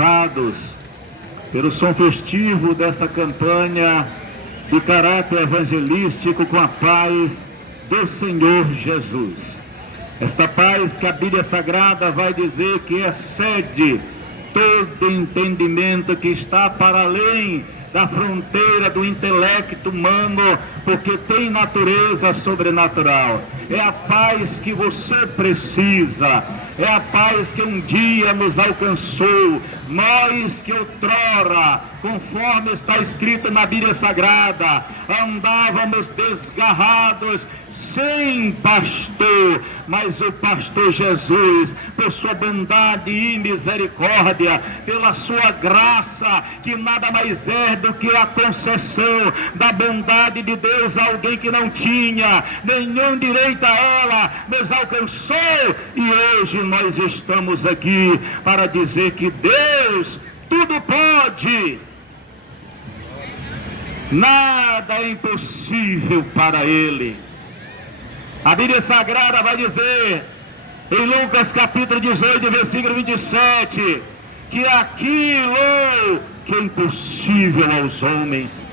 abraçados pelo som festivo dessa campanha de caráter evangelístico com a paz do Senhor Jesus. Esta paz que a Bíblia Sagrada vai dizer que excede todo entendimento, que está para além da fronteira do intelecto humano, porque tem natureza sobrenatural. É a paz que você precisa, é a paz que um dia nos alcançou. Nós que outrora, conforme está escrito na Bíblia Sagrada, andávamos desgarrados, sem pastor, mas o pastor Jesus, por sua bondade e misericórdia, pela sua graça, que nada mais é do que a concessão da bondade de Deus a alguém que não tinha nenhum direito a ela, nos alcançou, e hoje nós estamos aqui para dizer que Deus tudo pode, nada é impossível para Ele. A Bíblia Sagrada vai dizer, em Lucas capítulo 18, versículo 27, que aquilo que é impossível aos homens,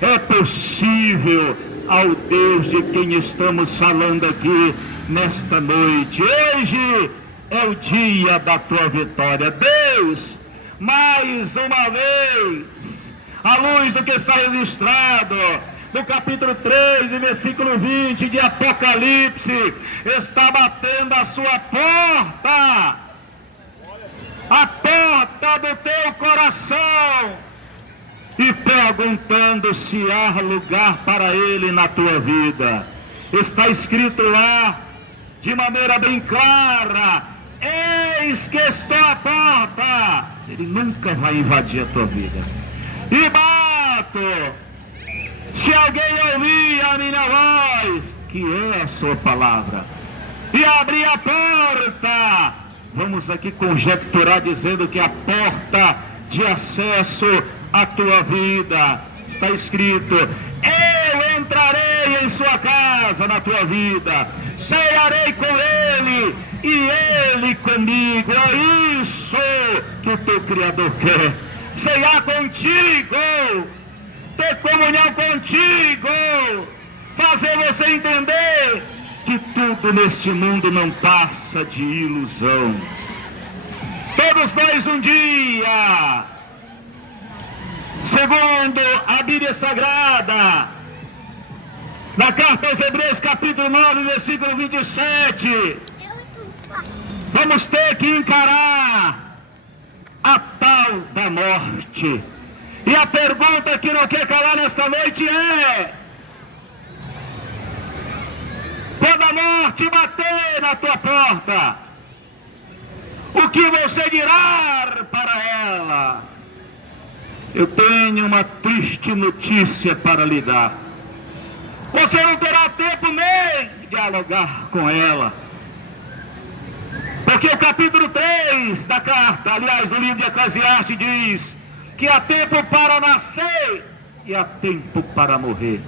é possível ao Deus de quem estamos falando aqui nesta noite. Hoje é o dia da tua vitória. Deus, mais uma vez, à luz do que está registrado no capítulo 3, versículo 20 de Apocalipse, está batendo a sua porta, a porta do teu coração, e perguntando se há lugar para Ele na tua vida. Está escrito lá, de maneira bem clara: eis que estou à porta. Ele nunca vai invadir a tua vida. E bato, se alguém ouvir a minha voz, que é a sua palavra, e abrir a porta. Vamos aqui conjecturar dizendo que a porta de acesso à tua vida, está escrito: eu entrarei em sua casa, na tua vida, cearei com ele e ele comigo. É isso que o teu Criador quer, cear contigo, ter comunhão contigo, fazer você entender que tudo neste mundo não passa de ilusão. Todos nós um dia, segundo a Bíblia Sagrada, na carta aos Hebreus capítulo 9, versículo 27, vamos ter que encarar a tal da morte. E a pergunta que não quer calar nesta noite é: quando a morte bater na tua porta, o que você dirá para ela? Eu tenho uma triste notícia para lhe dar. Você não terá tempo nem de dialogar com ela. Porque o capítulo 3 da carta, aliás, do livro de Eclesiastes, diz que há tempo para nascer e há tempo para morrer.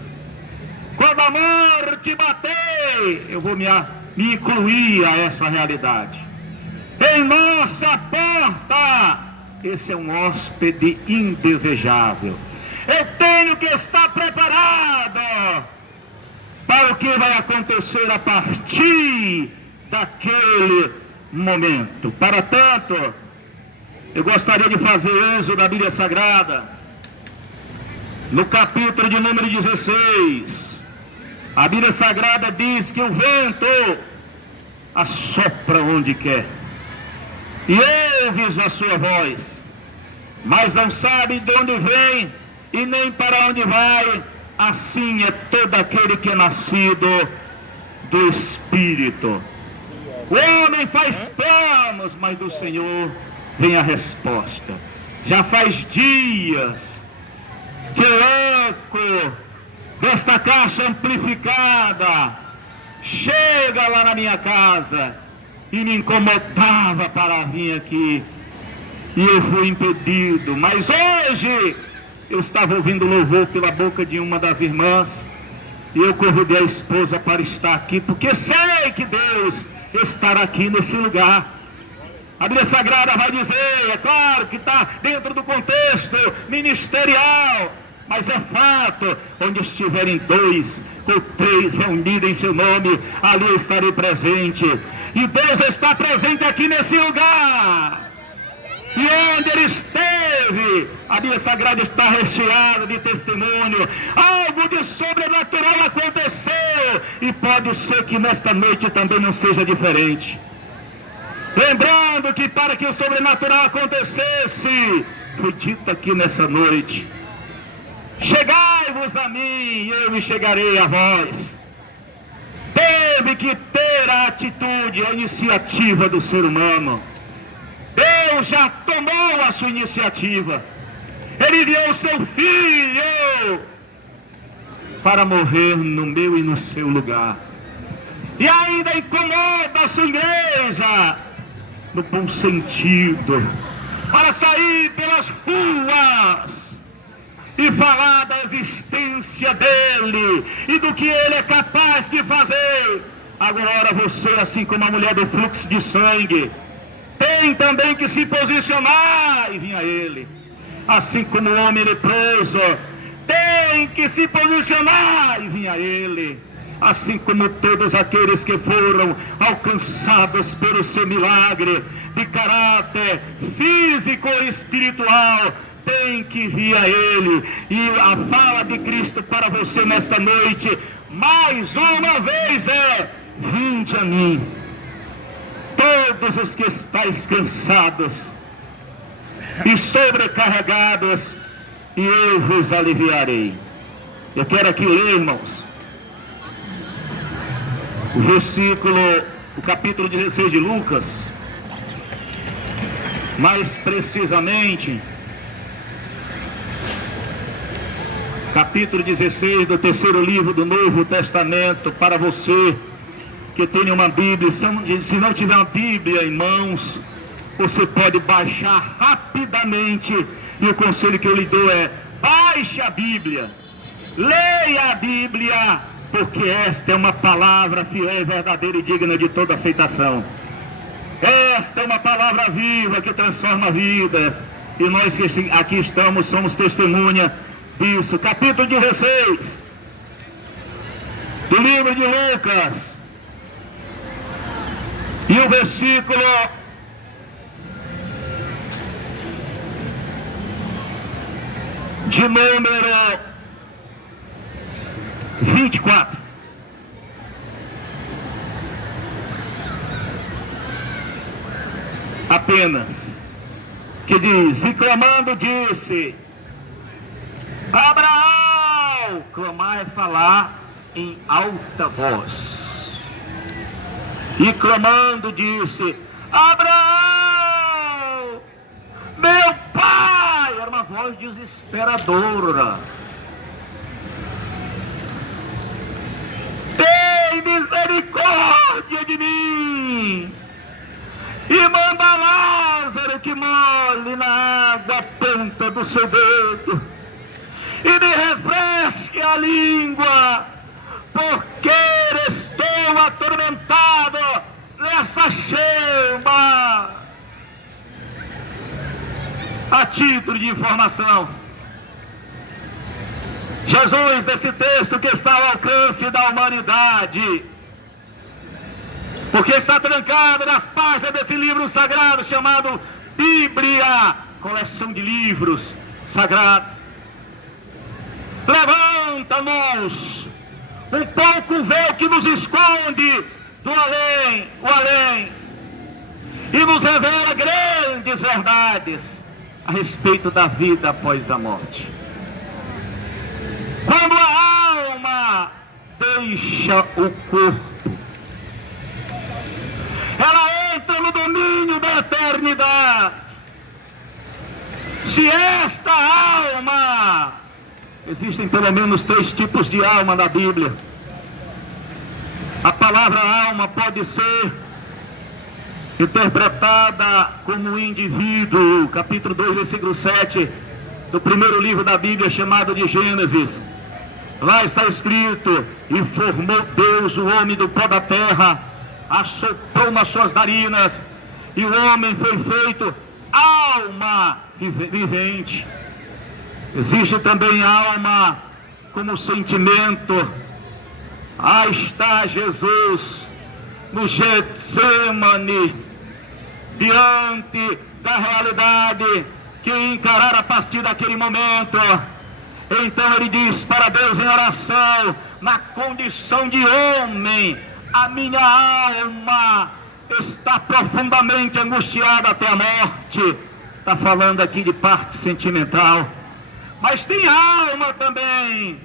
Quando a morte bater, eu vou me incluir a essa realidade. Em nossa porta, esse é um hóspede indesejável. Eu tenho que estar preparado para o que vai acontecer a partir daquele momento. Para tanto, eu gostaria de fazer uso da Bíblia Sagrada, no capítulo de número 16. A Bíblia Sagrada diz que o vento assopra onde quer, e ouves a sua voz, mas não sabe de onde vem e nem para onde vai. Assim é todo aquele que é nascido do Espírito. O homem faz planos, mas do Senhor vem a resposta. Já faz dias que o eco desta caixa amplificada chega lá na minha casa e me incomodava para vir aqui, e eu fui impedido. Mas hoje eu estava ouvindo louvor pela boca de uma das irmãs, e eu convidei a esposa para estar aqui, porque sei que Deus estará aqui nesse lugar. A Bíblia Sagrada vai dizer, é claro que está dentro do contexto ministerial, mas é fato, onde estiverem 2 ou 3 reunidos em seu nome, ali eu estarei presente. E Deus está presente aqui nesse lugar. E onde ele esteve, a Bíblia Sagrada está recheada de testemunho. Algo de sobrenatural aconteceu. E pode ser que nesta noite também não seja diferente. Lembrando que para que o sobrenatural acontecesse, foi dito aqui nessa noite: chegai-vos a mim e eu me chegarei a vós. Teve que ter a atitude, a iniciativa do ser humano. Deus já tomou a sua iniciativa. Ele enviou o seu filho para morrer no meu e no seu lugar. E ainda incomoda a sua igreja, no bom sentido, para sair pelas ruas e falar da existência dele e do que ele é capaz de fazer. Agora você, assim como a mulher do fluxo de sangue, tem também que se posicionar e vir a ele. Assim como o homem leproso tem que se posicionar e vir a ele. Assim como todos aqueles que foram alcançados pelo seu milagre de caráter físico e espiritual, tem que vir a ele. E a fala de Cristo para você nesta noite, mais uma vez, é: vinde a mim, todos os que estáis cansados e sobrecarregados, e eu vos aliviarei. Eu quero aqui ler, irmãos, o capítulo 16 de Lucas, mais precisamente, capítulo 16 do terceiro livro do Novo Testamento. Para você que tem uma Bíblia, se não tiver uma Bíblia em mãos, você pode baixar rapidamente, e o conselho que eu lhe dou é: baixe a Bíblia, leia a Bíblia, porque esta é uma palavra fiel, verdadeira e digna de toda aceitação. Esta é uma palavra viva que transforma vidas, e nós que aqui estamos somos testemunha disso. Capítulo 16 do livro de Lucas, e o versículo de número 24. Apenas, que diz: e clamando disse: Abraão. Clamar é falar em alta voz. E clamando disse: Abraão, meu pai. Era uma voz desesperadora. Tem misericórdia de mim e manda Lázaro que molhe na água a ponta do seu dedo e me refresque a língua, porque estou atormentado nessa chama. A título de informação, Jesus, desse texto que está ao alcance da humanidade, porque está trancado nas páginas desse livro sagrado chamado Bíblia, coleção de livros sagrados. Levanta-nos um pouco o véu que nos esconde do além, o além, e nos revela grandes verdades a respeito da vida após a morte. Quando a alma deixa o corpo, ela entra no domínio da eternidade. Se esta alma, existem pelo menos 3 tipos de alma na Bíblia. A palavra alma pode ser interpretada como indivíduo. Capítulo 2, versículo 7 do primeiro livro da Bíblia, chamado de Gênesis. Lá está escrito: e formou Deus o homem do pó da terra, assoprou nas suas narinas e o homem foi feito alma vivente. Existe também alma como sentimento. Aí está Jesus no Getsemane, diante da realidade que encarar a partir daquele momento. Então ele diz para Deus em oração, na condição de homem: a minha alma está profundamente angustiada até a morte. Está falando aqui de parte sentimental, mas tem alma também,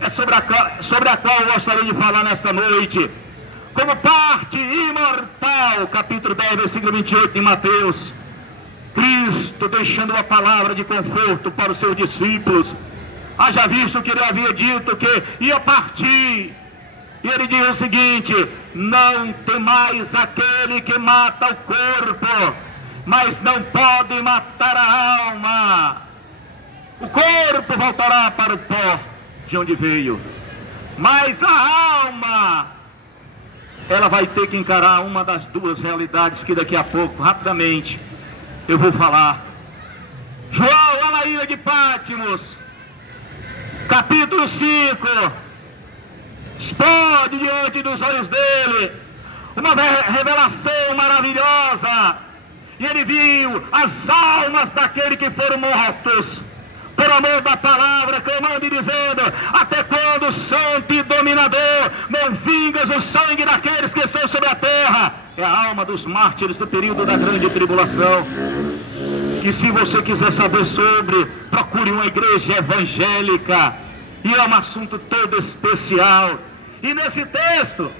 é sobre a qual eu gostaria de falar nesta noite, como parte imortal. Capítulo 10, versículo 28 de Mateus. Cristo deixando uma palavra de conforto para os seus discípulos. Haja visto que ele havia dito que ia partir, e ele diz o seguinte: não temais aquele que mata o corpo, mas não pode matar a alma. O corpo voltará para o pó de onde veio, mas a alma, ela vai ter que encarar uma das duas realidades que daqui a pouco, rapidamente, eu vou falar. João, lá na ilha de Patmos, capítulo 5, explode diante dos olhos dele uma revelação maravilhosa, e ele viu as almas daqueles que foram mortos por amor da palavra, clamando e dizendo: até quando, santo e dominador, não vingas o sangue daqueles que estão sobre a terra? É a alma dos mártires do período da grande tribulação. Que se você quiser saber sobre, procure uma igreja evangélica, e é um assunto todo especial. E nesse texto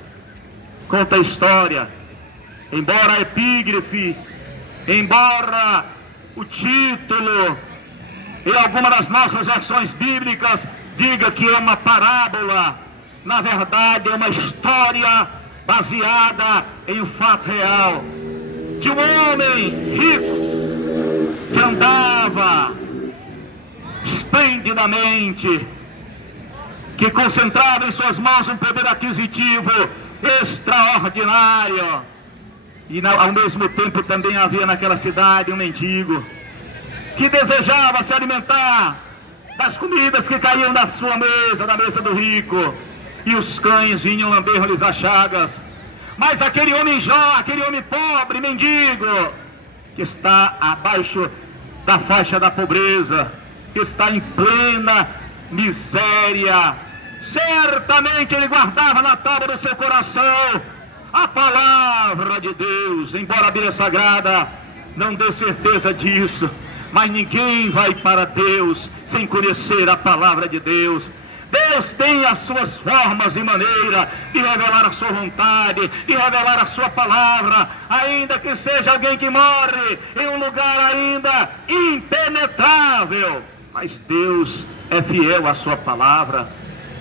conta a história, embora a epígrafe, embora o título em alguma das nossas versões bíblicas diga que é uma parábola, na verdade é uma história baseada em um fato real, de um homem rico que andava esplendidamente, que concentrava em suas mãos um poder aquisitivo extraordinário, e ao mesmo tempo também havia naquela cidade um mendigo que desejava se alimentar das comidas que caíam da sua mesa, da mesa do rico, e os cães vinham lamber-lhes as chagas. Mas aquele homem aquele homem pobre, mendigo, que está abaixo da faixa da pobreza, que está em plena miséria, certamente ele guardava na tábua do seu coração a palavra de Deus, embora a Bíblia Sagrada não dê certeza disso. Mas ninguém vai para Deus sem conhecer a palavra de Deus. Deus tem as suas formas e maneira de revelar a sua vontade, de revelar a sua palavra, ainda que seja alguém que morre em um lugar ainda impenetrável. Mas Deus é fiel à sua palavra.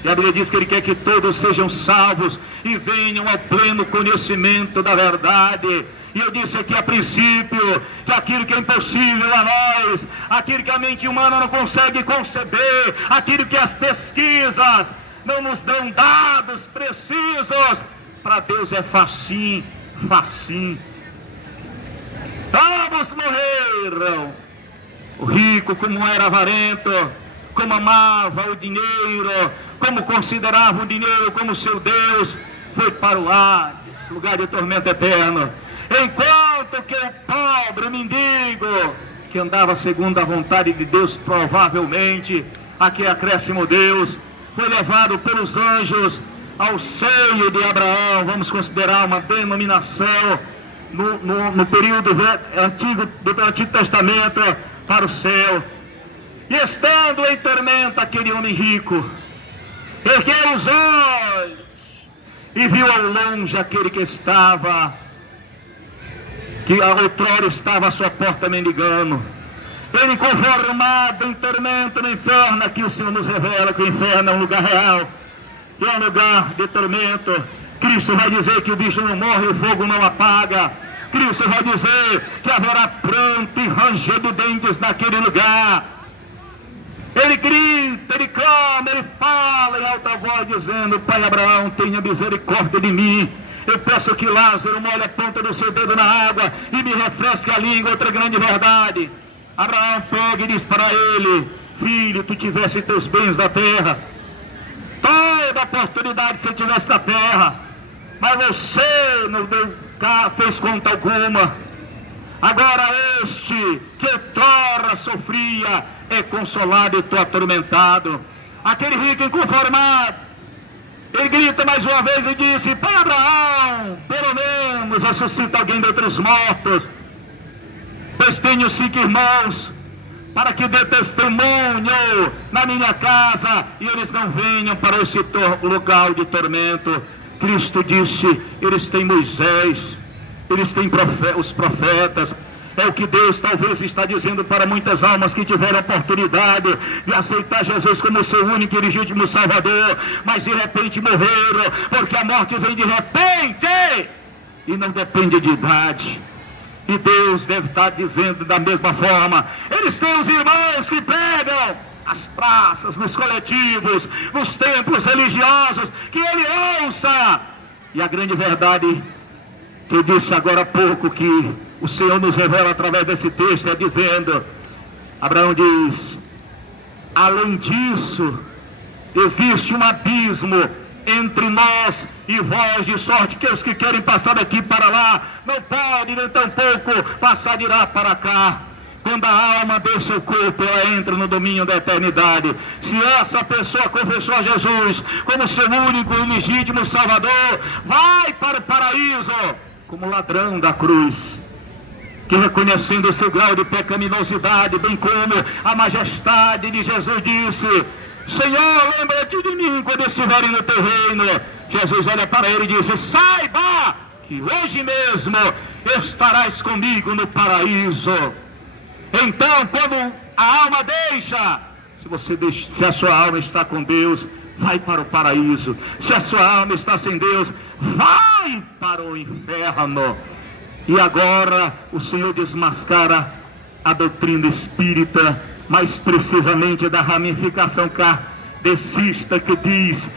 E a Bíblia diz que Ele quer que todos sejam salvos e venham ao pleno conhecimento da verdade. E eu disse aqui a princípio que aquilo que é impossível a nós, aquilo que a mente humana não consegue conceber, aquilo que as pesquisas não nos dão dados precisos, para Deus é facinho, facinho. Ambos morreram. O rico, como era avarento, como amava o dinheiro, como considerava o dinheiro como seu Deus, foi para o Hades, lugar de tormento eterno. Enquanto que o pobre, o mendigo, que andava segundo a vontade de Deus, provavelmente, aqui acréscimo Deus, foi levado pelos anjos ao seio de Abraão. Vamos considerar uma denominação no período antigo, do Antigo Testamento, para o céu. E estando em tormento, aquele homem rico ergueu os olhos e viu ao longe aquele que outrora estava à sua porta mendigando. Ele, conformado em tormento no inferno, aqui o Senhor nos revela que o inferno é um lugar real, e é um lugar de tormento. Cristo vai dizer que o bicho não morre, o fogo não apaga. Cristo vai dizer que haverá pranto e ranger de dentes naquele lugar. Ele grita, ele clama, ele fala em alta voz dizendo: Pai Abraão, tenha misericórdia de mim, Eu peço que Lázaro molhe a ponta do seu dedo na água e me refresque a língua, outra grande verdade. Abraão pega e diz para ele: filho, tu tivesse teus bens da terra, toda oportunidade se tivesse da terra, mas você não fez conta alguma. Agora este que outrora sofria é consolado e tu atormentado. Aquele rico inconformado, ele grita mais uma vez e disse: pai Abraão, pelo menos ressuscita alguém dentre os mortos, pois tenho 5 irmãos, para que dê testemunho na minha casa e eles não venham para esse lugar de tormento. Cristo disse: eles têm Moisés, eles têm os profetas. É o que Deus talvez está dizendo para muitas almas que tiveram a oportunidade de aceitar Jesus como seu único e legítimo Salvador, mas de repente morreram, porque a morte vem de repente e não depende de idade. E Deus deve estar dizendo da mesma forma: eles têm os irmãos que pregam nas praças, nos coletivos, nos templos religiosos, que ele ouça. E a grande verdade que eu disse agora há pouco, que o Senhor nos revela através desse texto, é dizendo, Abraão diz: além disso, existe um abismo entre nós e vós, de sorte que os que querem passar daqui para lá não podem nem tampouco passar de lá para cá. Quando a alma deixa o corpo, ela entra no domínio da eternidade. Se essa pessoa confessou a Jesus como seu único e legítimo Salvador, vai para o paraíso como ladrão da cruz, que reconhecendo o seu grau de pecaminosidade, bem como a majestade de Jesus, disse: Senhor, lembra-te de mim quando estiverem no teu reino. Jesus olha para ele e diz: saiba que hoje mesmo estarás comigo no paraíso. Então, quando a alma deixa, se a sua alma está com Deus, vai para o paraíso. Se a sua alma está sem Deus, vai para o inferno. E agora o Senhor desmascara a doutrina espírita, mais precisamente da ramificação kardecista, que diz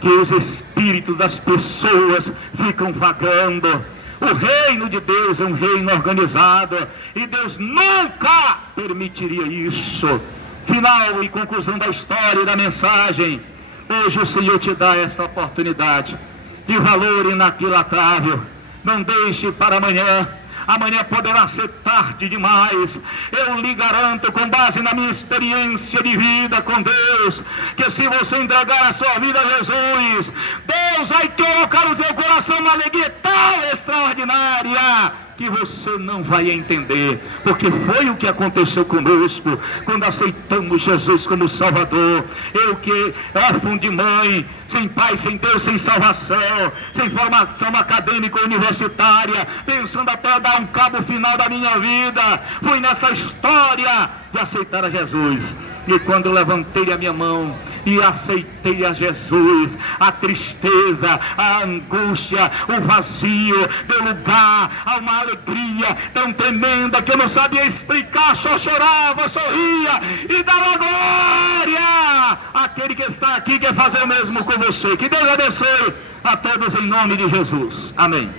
que os espíritos das pessoas ficam vagando. O reino de Deus é um reino organizado e Deus nunca permitiria isso. Final e conclusão da história e da mensagem. Hoje o Senhor te dá esta oportunidade de valor inaquilatável. Não deixe para amanhã. Amanhã poderá ser tarde demais. Eu lhe garanto, com base na minha experiência de vida com Deus, que se você entregar a sua vida a Jesus, Deus vai colocar no teu coração uma alegria tão extraordinária que você não vai entender, porque foi o que aconteceu conosco quando aceitamos Jesus como Salvador. Eu que órfão de mãe, sem pai, sem Deus, sem salvação, sem formação acadêmica universitária, pensando até dar um cabo final da minha vida, fui nessa história de aceitar a Jesus. E quando eu levantei a minha mão e aceitei a Jesus, a tristeza, a angústia, o vazio deu lugar a uma alegria tão tremenda que eu não sabia explicar, só chorava, sorria e dava glória àquele que está aqui, quer fazer o mesmo com você. Que Deus abençoe a todos em nome de Jesus. Amém.